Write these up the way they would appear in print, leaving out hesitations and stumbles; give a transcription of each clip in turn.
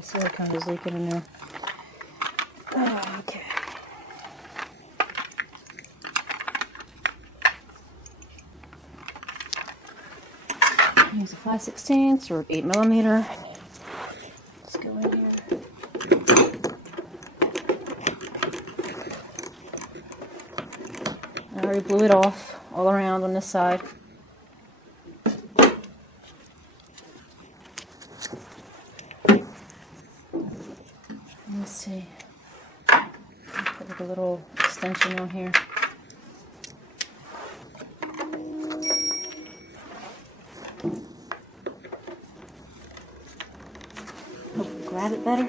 The silicone is leaking in there. Oh, okay. Use a 5/16 or 8mm. Let's go in here. I already blew it off all around on this side. Let's see. Put a little extension on here. Hopefully grab it better.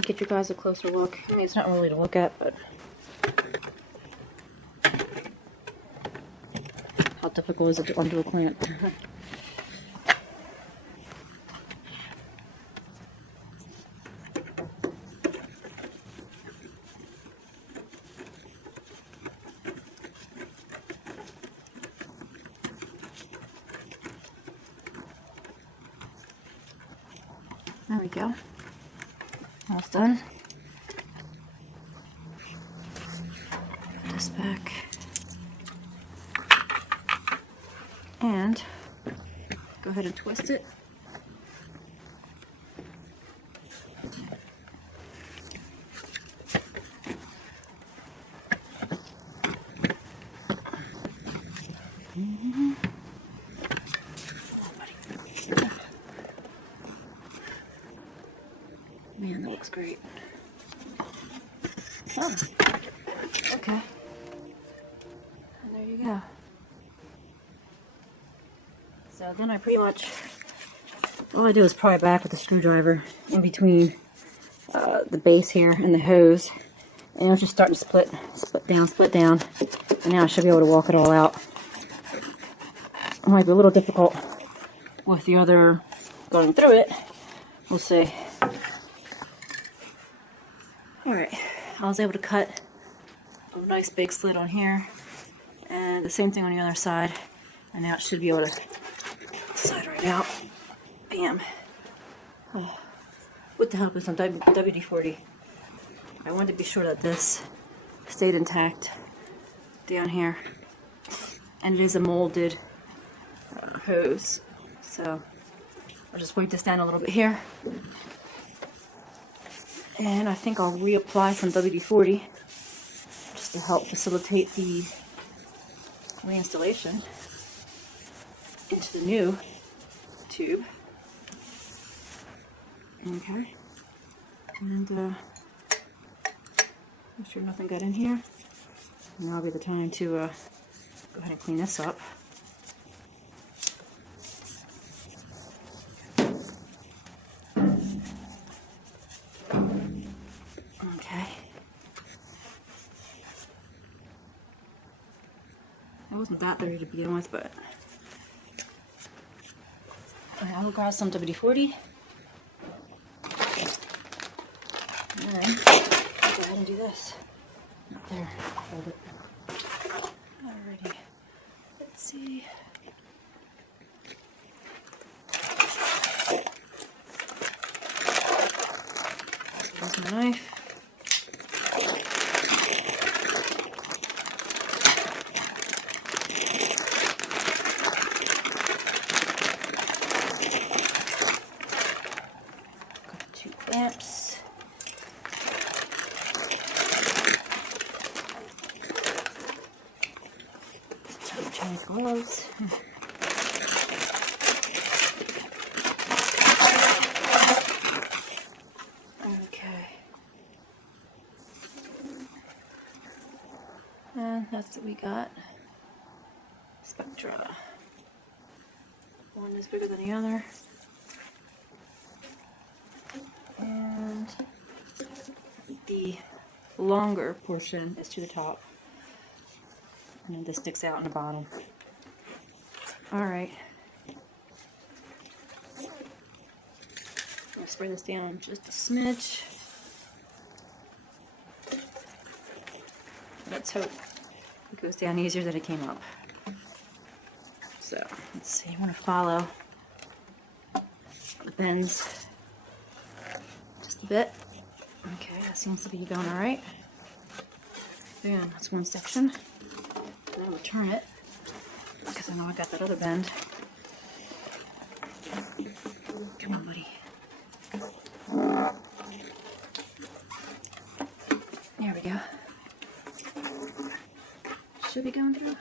Get you guys a closer look. I mean, it's not really to look at, but how difficult is it to undo a clamp? There we go. Almost done. Put this back. And go ahead and twist it. Man, that looks great. Oh, okay. And there you go. So then I pretty much, all I do is pry it back with a screwdriver in between the base here and the hose. And it's just starting to split down. And now I should be able to walk it all out. It might be a little difficult with the other going through it. We'll see. Alright, I was able to cut a nice big slit on here, and the same thing on the other side, and now it should be able to slide right out. Bam! Oh, with the help of some WD-40. I wanted to be sure that this stayed intact down here, and it is a molded hose, so I'll just weight this down a little bit here. And I think I'll reapply some WD-40 just to help facilitate the reinstallation into the new tube. Okay. And make sure nothing got in here. Now will be the time to go ahead and clean this up. Okay. It wasn't that dirty to begin with, but I will grab some WD-40 and then go ahead and do this. Not there. Hold it. Alrighty. Let's see. Here's my knife. Got 2 clamps. Chinese gloves. Okay. And that's what we got. Spectra. One is bigger than the other. And the longer portion is to the top. And then this sticks out in the bottom. Alright. I'll spray this down just a smidge. let's hope it goes down easier than it came up. So let's see, I want to follow the bends just a bit. Okay, that seems to be going all right. Bam, that's one section. Then I'll turn it because I know I got that other bend. Come on, buddy. There we go. Should be going through.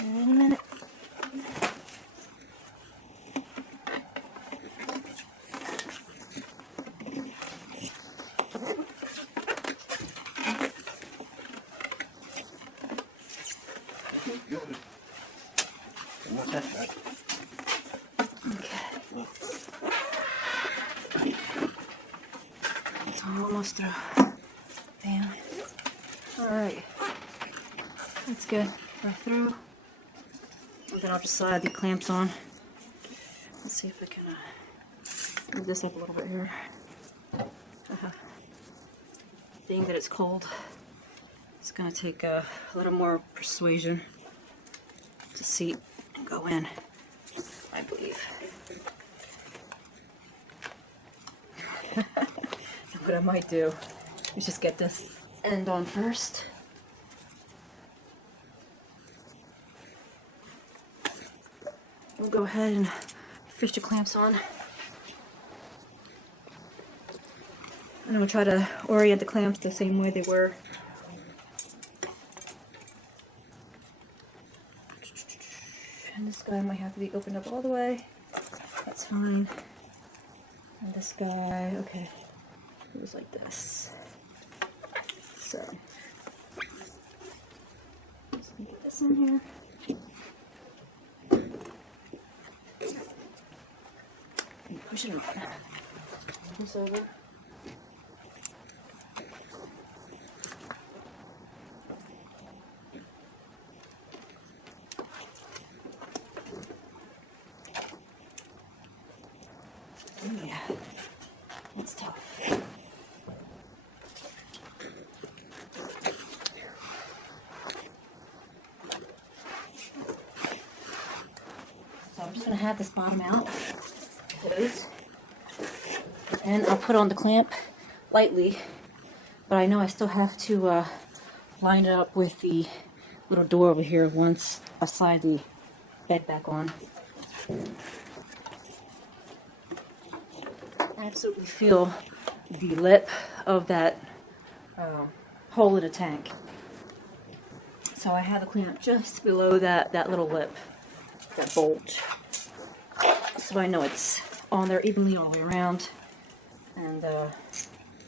In a minute. It's almost through. Bam. Alright. That's good. We're through. And then I'll just slide the clamps on. Let's see if I can move this up a little bit here. Being that it's cold, it's going to take a little more persuasion to seat and go in, I believe. And what I might do is just get this end on first. We'll go ahead and fish the clamps on. And I'm going to try to orient the clamps the same way they were. And this guy might have to be opened up all the way. That's fine. And this guy, okay, it was like this. So, just get this in here. Push it over. This over. Yeah, that's tough. So I'm just going to have this bottom out, close, and I'll put on the clamp lightly, but I know I still have to line it up with the little door over here once I slide the bed back on. I absolutely feel the lip of that hole in the tank. So I have the clamp just below that little lip, that bolt. So I know it's on there evenly all the way around, and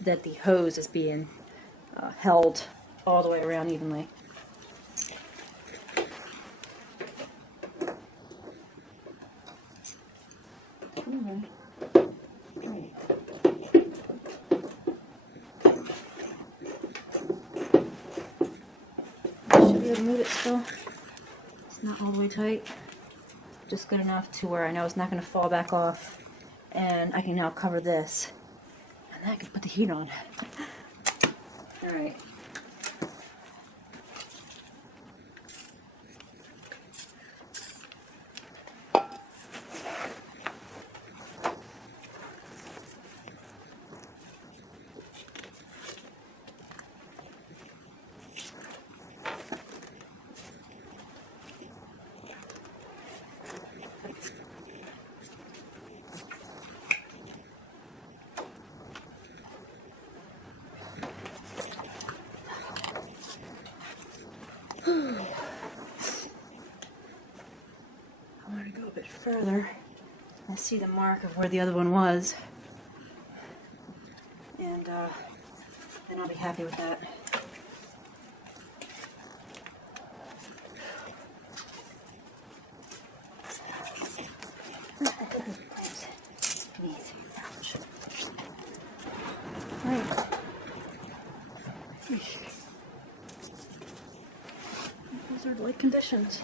that the hose is being held all the way around evenly. Should be able to move it still. It's not all the way tight. Just good enough to where I know it's not going to fall back off. And I can now cover this. And then I can put the heat on. Alright. I want to go a bit further. I see the mark of where the other one was, and then I'll be happy with that. Right. Those are light conditions.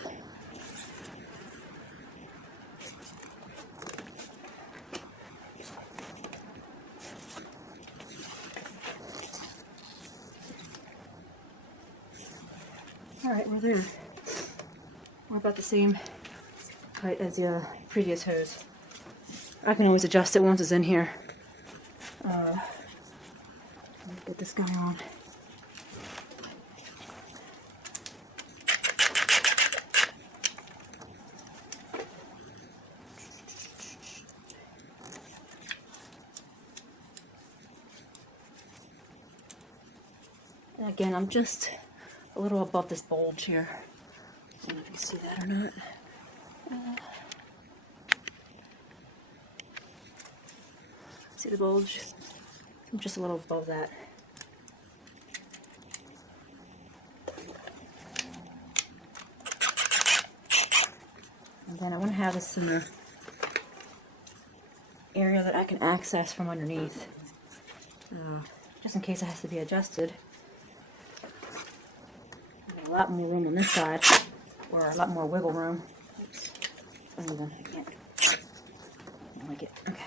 Or about the same height as the previous hose. I can always adjust it once it's in here. Let me get this guy on. And again, I'm just a little above this bulge here. I don't know if you can see that or not. See the bulge? I'm just a little above that. And then I want to have this in the area that I can access from underneath. Just in case it has to be adjusted. A lot more room on this side, or a lot more wiggle room. Oops. I don't like it. Okay.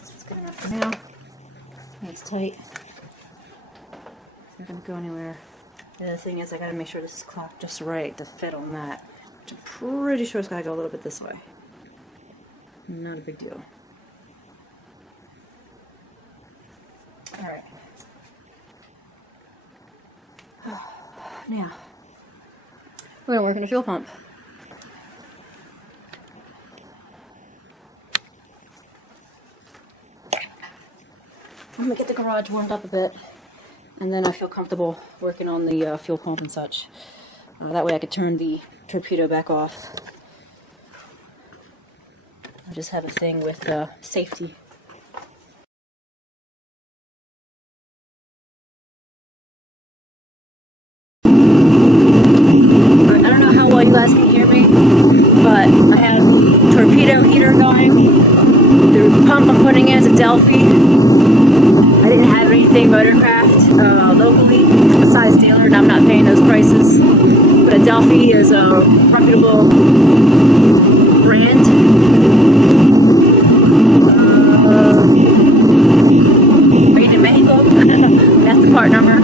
It's good enough for now. It's tight. It's not going to go anywhere. The other thing is I got to make sure this is clamped just right to fit on that. Which I'm pretty sure it's got to go a little bit this way. Not a big deal. Alright. Now, we're going to work on a fuel pump. I'm going to get the garage warmed up a bit, and then I feel comfortable working on the fuel pump and such. That way I could turn the torpedo back off. I just have a thing with safety. You guys can hear me, but I have the torpedo heater going. The pump I'm putting in is a Delphi. I didn't have anything Motorcraft locally besides dealer, and I'm not paying those prices. But a Delphi is a reputable brand. Made in Mexico. That's the part number.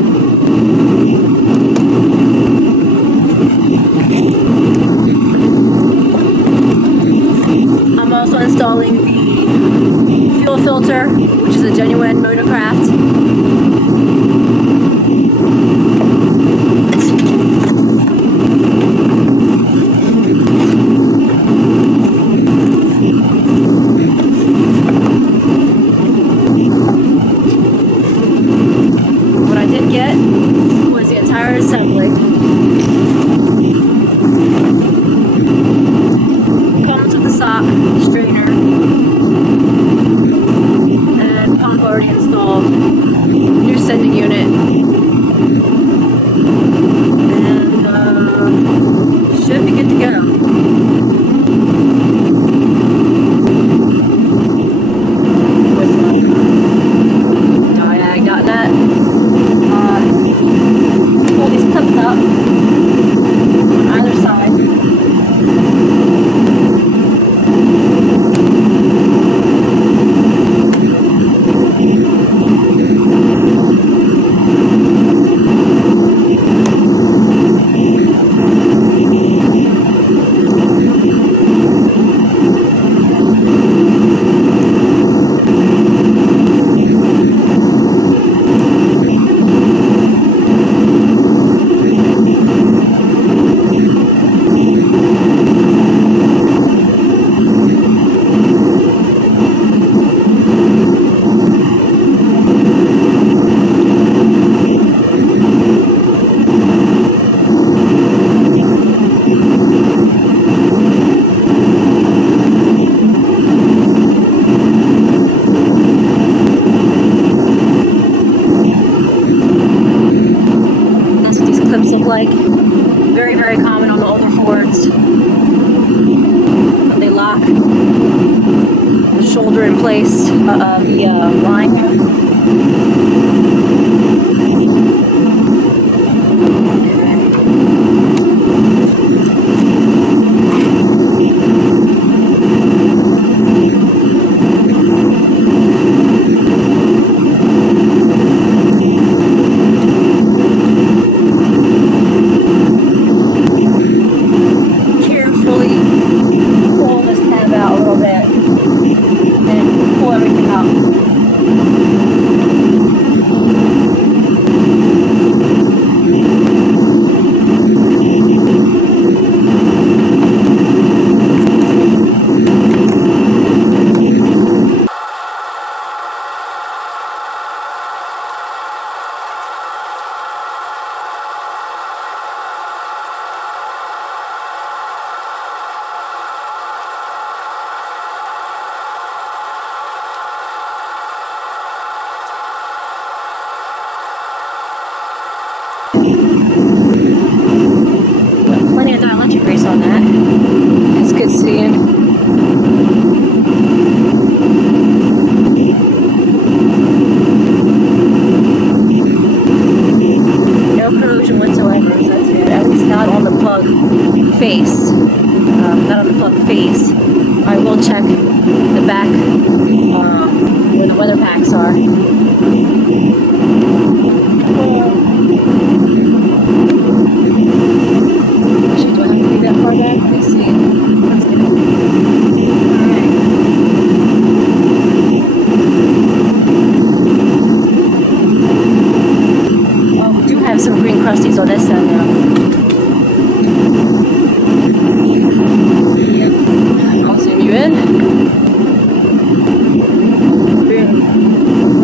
I'm also installing the fuel filter, which is a genuine Motorcraft. What I did get was the entire assembly. Strainer and pump already installed, new sending unit, and should be good to go. Diag.net. Pull these clips up on either side. Like very, very common on the older Fords. But they lock the shoulder in place of the WHINE. Plenty of dielectric grease on that. It's good seeing. No corrosion whatsoever, so that's good. At least not on the plug face. Not on the plug face. I will check the back where the weather packs are. Actually, do I have to be that far back? Let me see. Let's get it. Alright. Oh, we do have some green crusties on this end now. I'll zoom you in.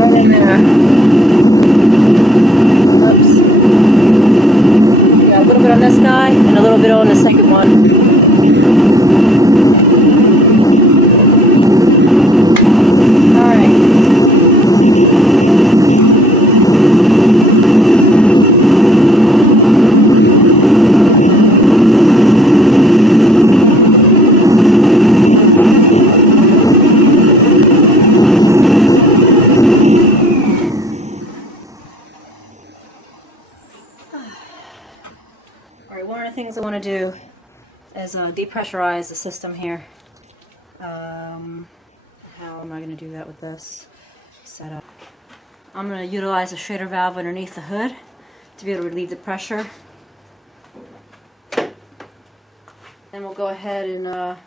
Right in there. Oops. Yeah, a little bit on this guy and a little bit on the second one. Alright. Alright, one of the things I want to do is depressurize the system here. How am I going to do that with this setup? I'm going to utilize a Schrader valve underneath the hood to be able to relieve the pressure. Then we'll go ahead and I'm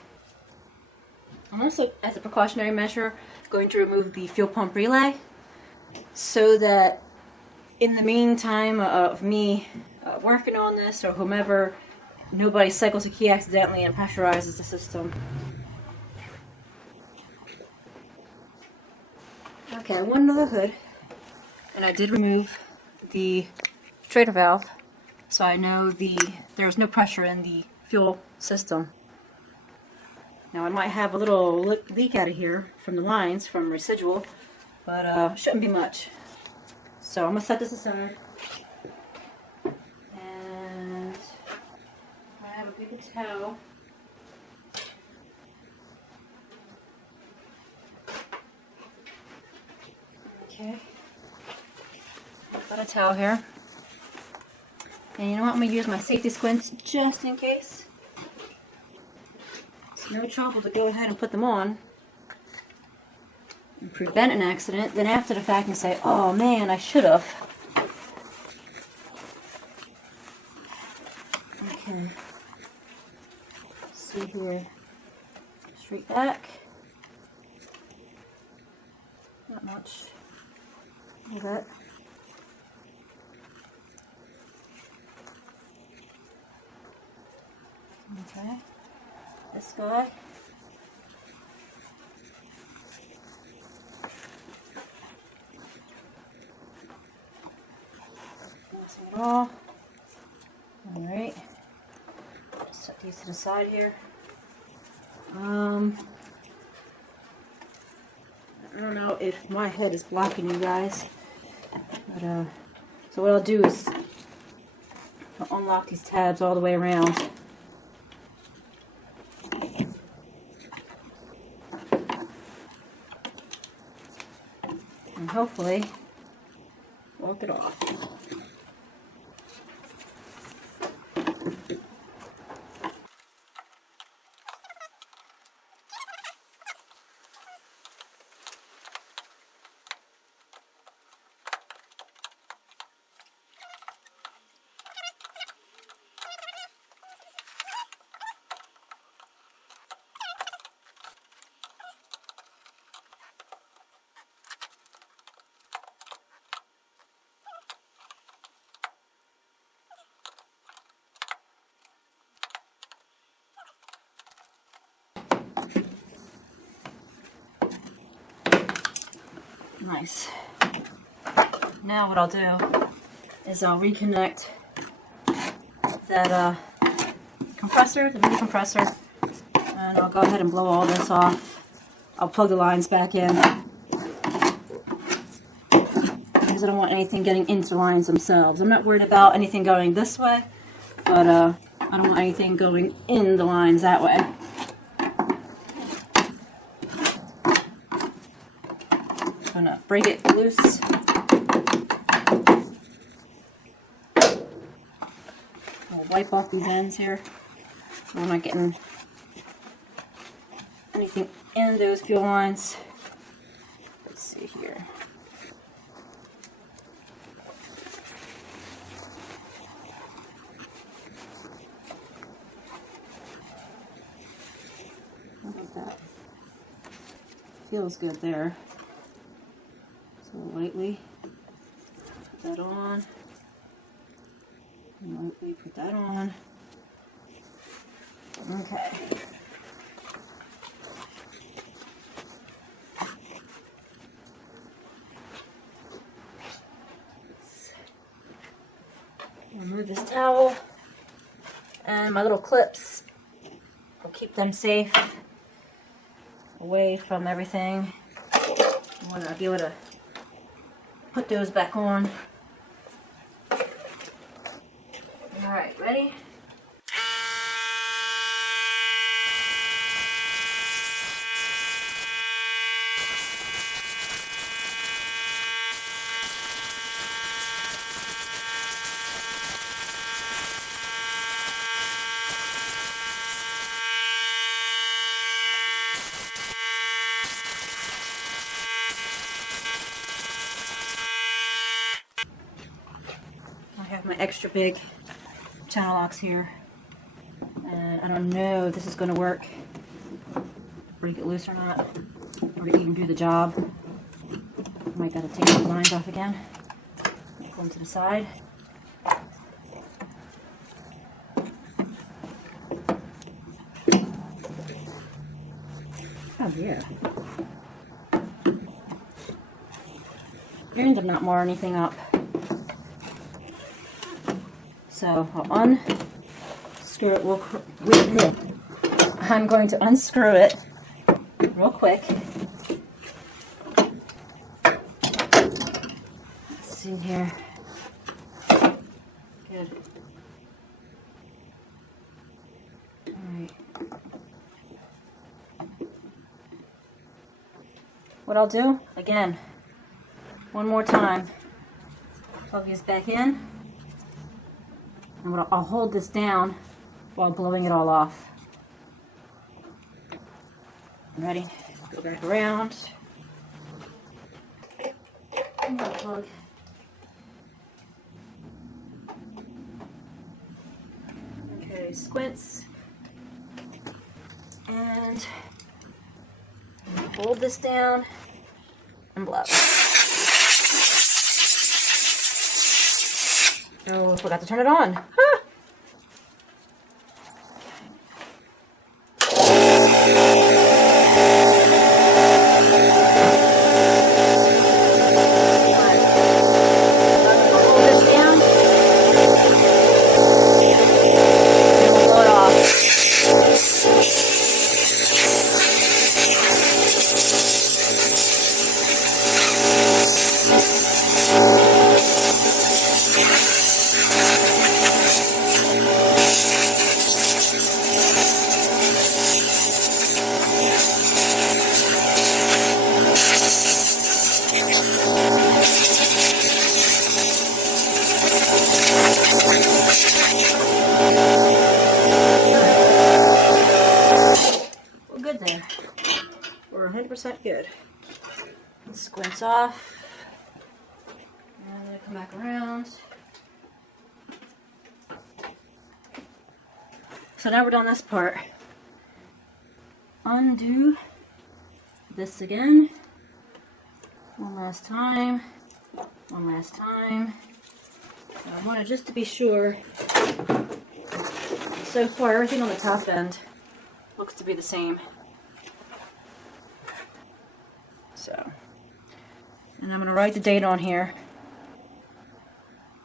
also, as a precautionary measure, going to remove the fuel pump relay so that in the meantime of me working on this, or whomever, nobody cycles a key accidentally and pressurizes the system. Okay, I went under the hood, and I did remove the Schrader valve, so I know there's no pressure in the fuel system. Now I might have a little leak out of here from the lines, from residual, but shouldn't be much. So I'm going to set this aside. And I have a paper towel. Okay. I've got a towel here. And you know what? I'm going to use my safety squints just in case. It's no trouble to go ahead and put them on and prevent an accident. Then after the fact and say, oh man, I should have. Okay. Let's see here. Straight back. Not much. Look at that. Okay. This guy. Nothing at all. Alright. Set these to the side here. I don't know if my head is blocking you guys. But so what I'll do is I'll unlock these tabs all the way around. And hopefully walk it off. Nice. Now what I'll do is I'll reconnect that compressor, the mini compressor, and I'll go ahead and blow all this off. I'll plug the lines back in because because I don't want anything getting into lines themselves. I'm not worried about anything going this way, but I don't want anything going in the lines that way. I'm gonna break it loose. I'll wipe off these ends here so I'm not getting anything in those fuel lines. Let's see here. Look at that. Feels good there. So lightly put that on. And lightly put that on. Okay. Remove this towel and my little clips. I'll keep them safe away from everything. I want to be able to put those back on. Alright, ready? I have my extra big channel locks here, and I don't know if this is going to work, break it loose or not, or to even do the job. I might gotta take the lines off again, pull them to the side. Oh yeah. It ended up not mar anything up. So I'll unscrew it I'm going to unscrew it real quick. Let's see here. Good. Alright. What I'll do, again, one more time, plug these back in. And I'll hold this down while blowing it all off. Ready? Go back around. Plug. Okay, squints. And hold this down and blow. Oh, I forgot to turn it on. Huh. We're 100% good. Squints off. And then come back around. So now we're done this part. Undo this again. One last time. One last time. So I wanted just to be sure. So far, everything on the top end looks to be the same. So, and I'm going to write the date on here,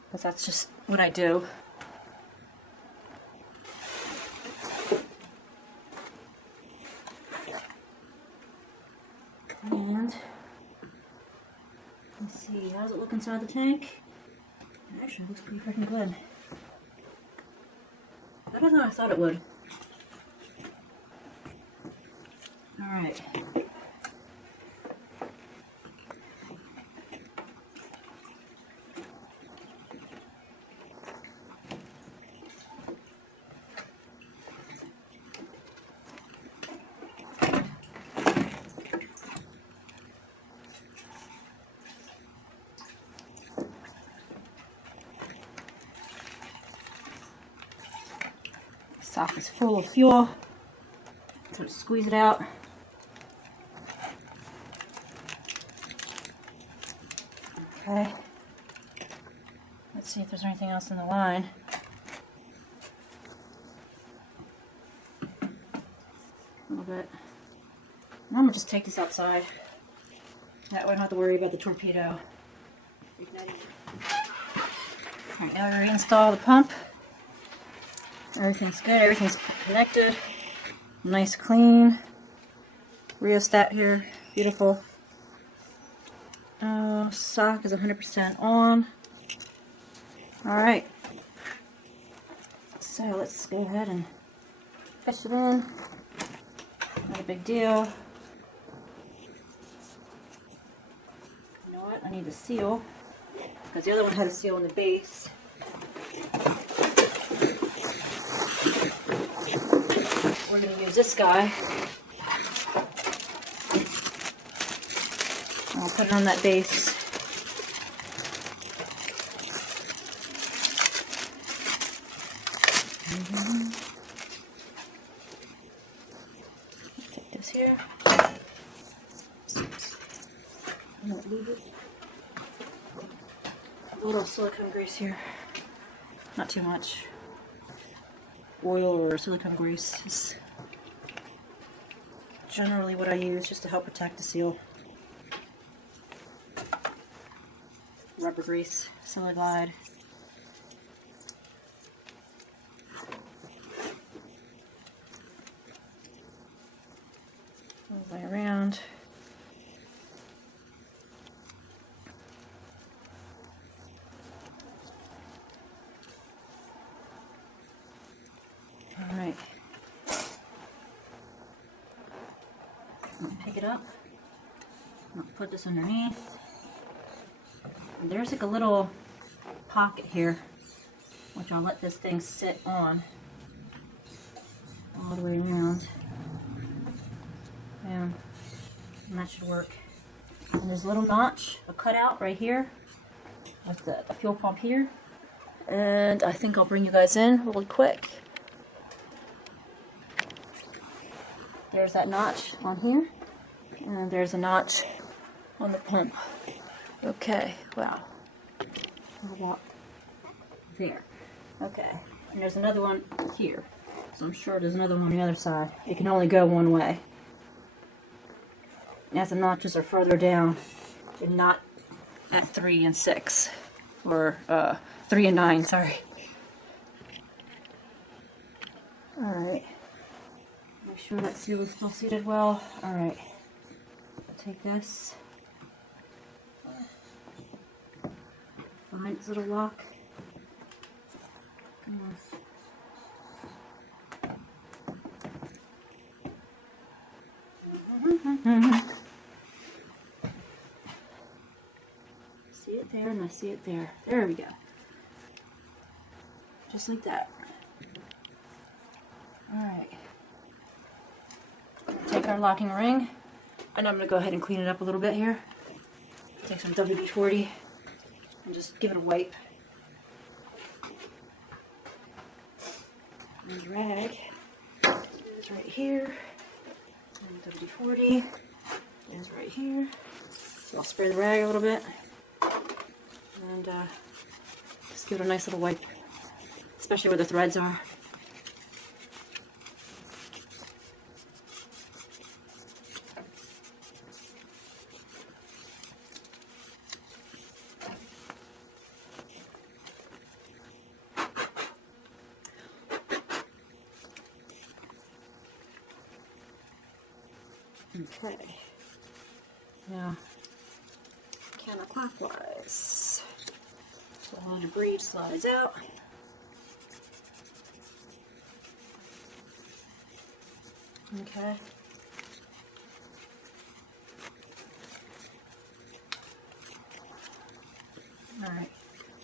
because that's just what I do. And let's see, how's it looking inside the tank. It actually looks pretty freaking good. Better than I thought it would. Alright. Sock is full of fuel. Try to squeeze it out. Okay. Let's see if there's anything else in the line. A little bit. And I'm gonna just take this outside. That way I don't have to worry about the torpedo igniting. Alright, now we reinstall the pump. Everything's good, everything's connected. Nice clean. Rheostat here, beautiful. Sock is 100% on. Alright. So let's go ahead and fish it in. Not a big deal. You know what? I need the seal. Because the other one had a seal in the base. We're going to use this guy. I'll put it on that base. Take this here. I'm going to leave it. A little silicone grease here. Not too much. Oil or silicone grease is generally what I use just to help protect the seal. Rubber grease, Siliglide. All the way around. All right. Pick it up. I'll put this underneath. And there's like a little pocket here, which I'll let this thing sit on all the way around. And that should work. And there's a little notch, a cutout right here with the fuel pump here. And I think I'll bring you guys in really quick. There's that notch on here, and there's a notch on the pump. Okay, wow. How about there? Okay, and there's another one here. So I'm sure there's another one on the other side. It can only go one way. As the notches are further down, and not at 3 and 6, or 3 and 9, sorry. Alright. Make sure that seal is still seated well. Alright. Take this. Find its little lock. Come on. See it there, and I see it there. There we go. Just like that. Alright. Take our locking ring, and I'm going to go ahead and clean it up a little bit here. Take some WD-40 and just give it a wipe. And the rag is right here. And WD-40 is right here. So I'll spray the rag a little bit. And just give it a nice little wipe, especially where the threads are. Okay, now counterclockwise. all the debris slides out. Okay. Alright.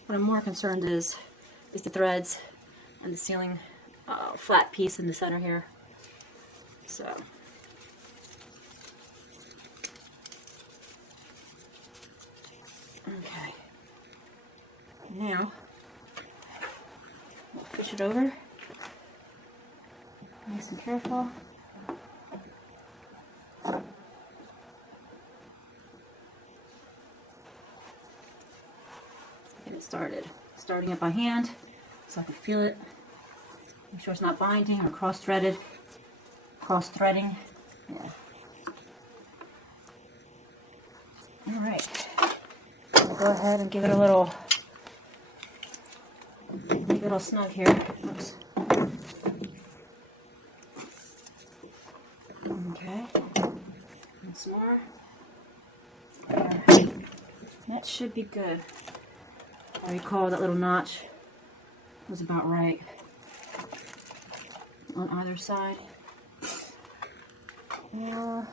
What I'm more concerned is the threads and the ceiling flat piece in the center here. So. Okay. Now, we'll fish it over. Nice and careful. Get it started. Starting it by hand so I can feel it. Make sure it's not binding or cross-threading. Yeah. Alright. I'll go ahead and give it a little snug here. Oops. Okay. Once more. There. That should be good. I recall that little notch was about right on either side. Now,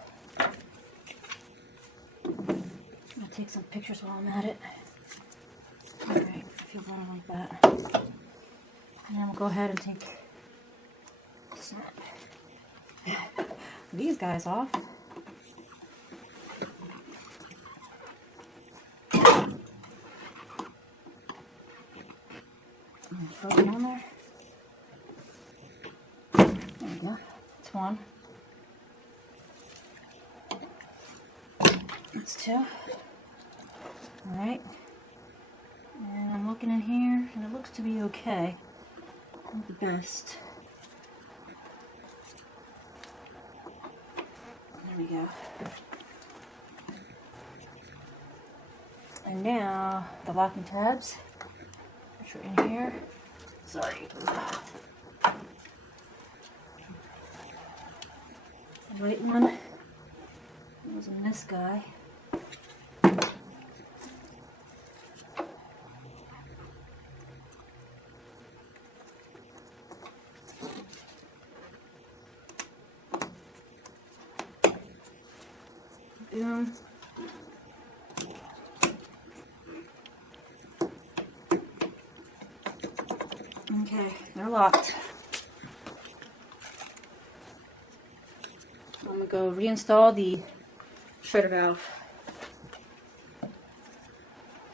I'll take some pictures while I'm at it. Alright, I feel better like that. And then we'll go ahead and take these guys off. Throw them on there. There we go. That's one. That's two. Alright. And I'm looking in here, and it looks to be okay. Not the best. There we go. And now, the locking tabs, which are in here. Sorry. The right one was in this guy. Boom. Okay, they're locked. I'm gonna go reinstall the shredder valve,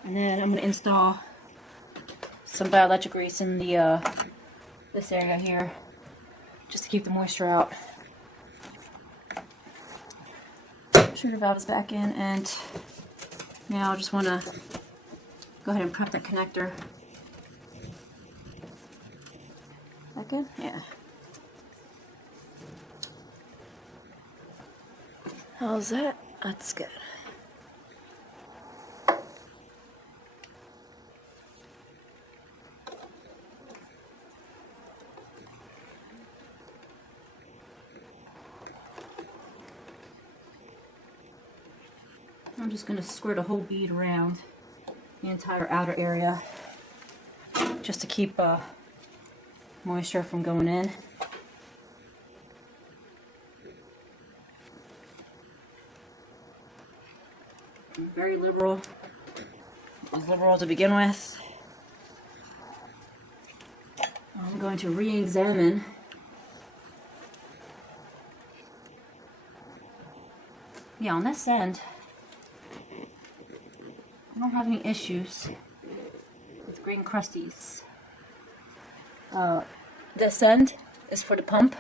and then I'm gonna install some dielectric grease in the this area here, just to keep the moisture out. Shredder valve is back in, and now I just want to go ahead and prep that connector. Is that good? Yeah. How's that? That's good. I'm just going to squirt a whole bead around the entire outer area just to keep moisture from going in. I'm very liberal. I was liberal to begin with. I'm going to re-examine on this end. I don't have any issues with green crusties. This end is for the pump,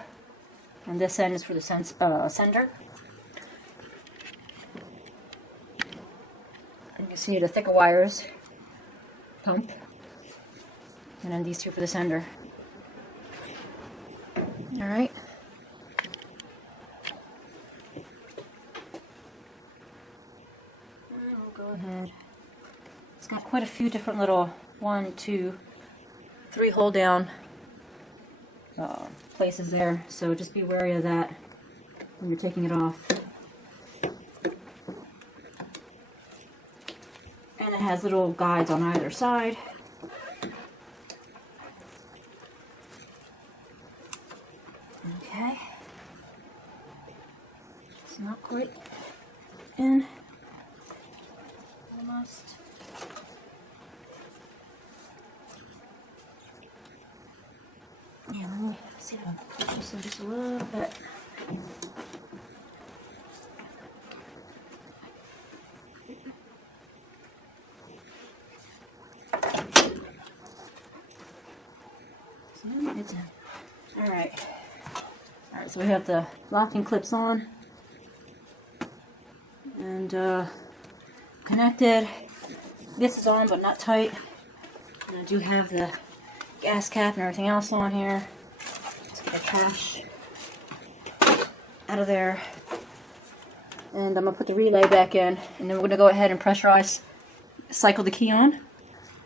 and this end is for the sender. You just need the thicker wires, pump, and then these two for the sender. Alright. And we'll go ahead. It's got quite a few different little 1, 2, 3 hold down places there, so just be wary of that when you're taking it off. And it has little guides on either side. Okay. It's not quite in. Almost. Yeah, let me see if I can push this in just a little bit. It's in. Alright, so we have the locking clips on and connected. This is on but not tight. And I do have the gas cap and everything else on here. Let's get the trash out of there. And I'm going to put the relay back in, and then we're going to go ahead and pressurize, cycle the key on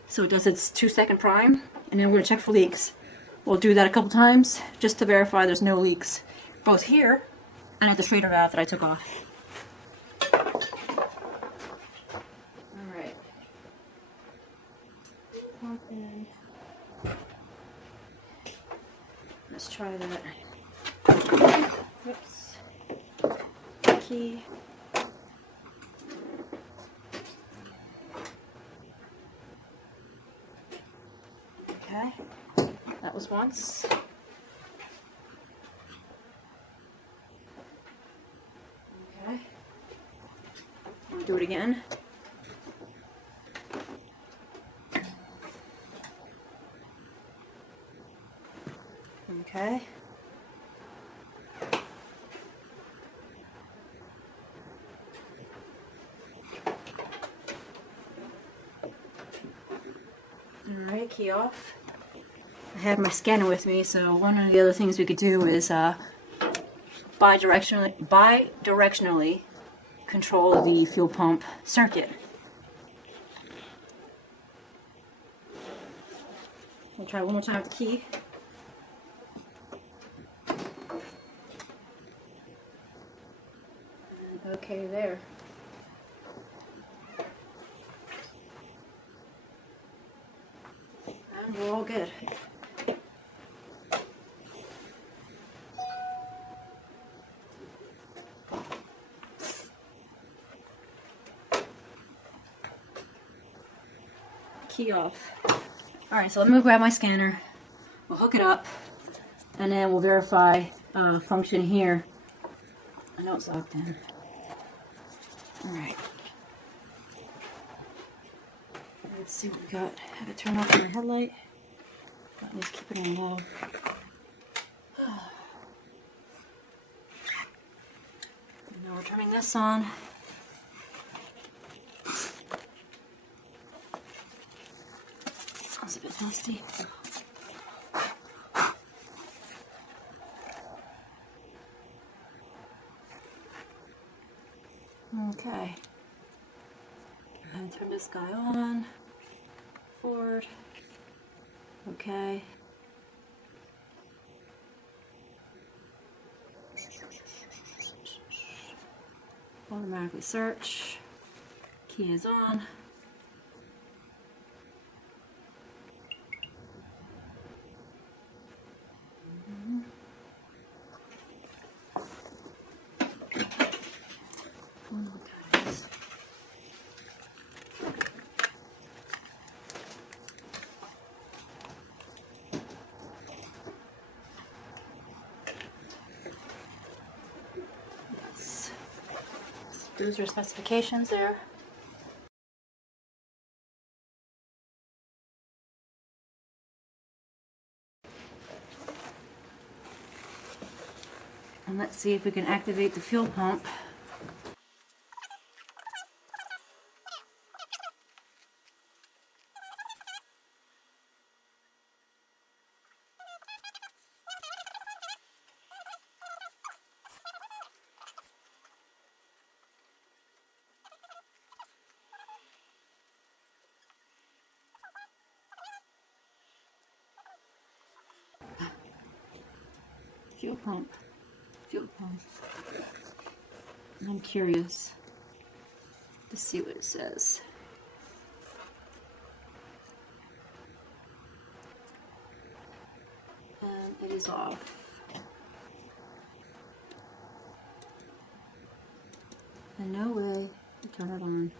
so it does its 2-second prime, and then we're going to check for leaks. We'll do that a couple times just to verify there's no leaks, both here and at the straighter valve that I took off. Alright. Pump in. Let's try that. Whoops. Key. Okay. That was once. Okay. I'll do it again. Okay. Alright, key off. I have my scanner with me, so one of the other things we could do is bidirectionally control the fuel pump circuit. We'll try one more time with the key. Okay, there. And we're all good. Key off. Alright, so let me grab my scanner. We'll hook it up, and then we'll verify function here. I know it's locked in. Alright. Let's see what we got. Have it turn off my headlight. Got to keep it on low. Now we're turning this on. That's a bit nasty. Okay. And turn this guy on. Forward. Okay. Automatically search. Key is on. Those are specifications there. And let's see if we can activate the fuel pump. Fuel pump. Fuel pump. I'm curious to see what it says. And it is off. And no way to turn it on.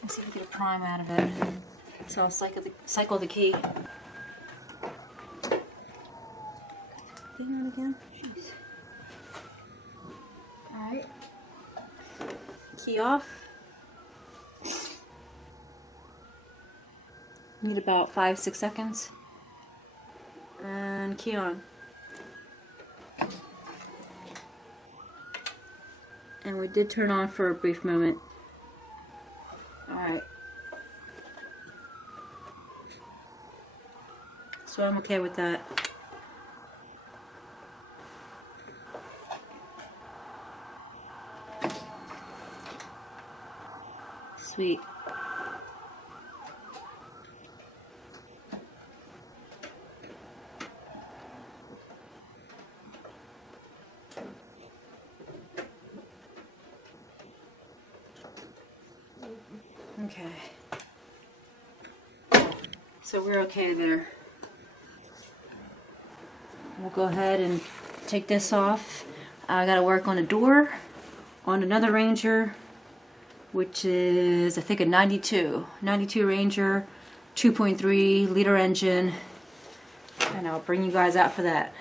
Let's see if we get a prime out of it. So I'll cycle the key. Thing on again? Jeez. Alright. Key off. Need about 5-6 seconds. And key on. And we did turn on for a brief moment. Alright. So I'm okay with that. Sweet. Okay. So we're okay there. We'll go ahead and take this off. I gotta work on a door on another Ranger, which is I think a 92 Ranger, 2.3 liter engine, and I'll bring you guys out for that.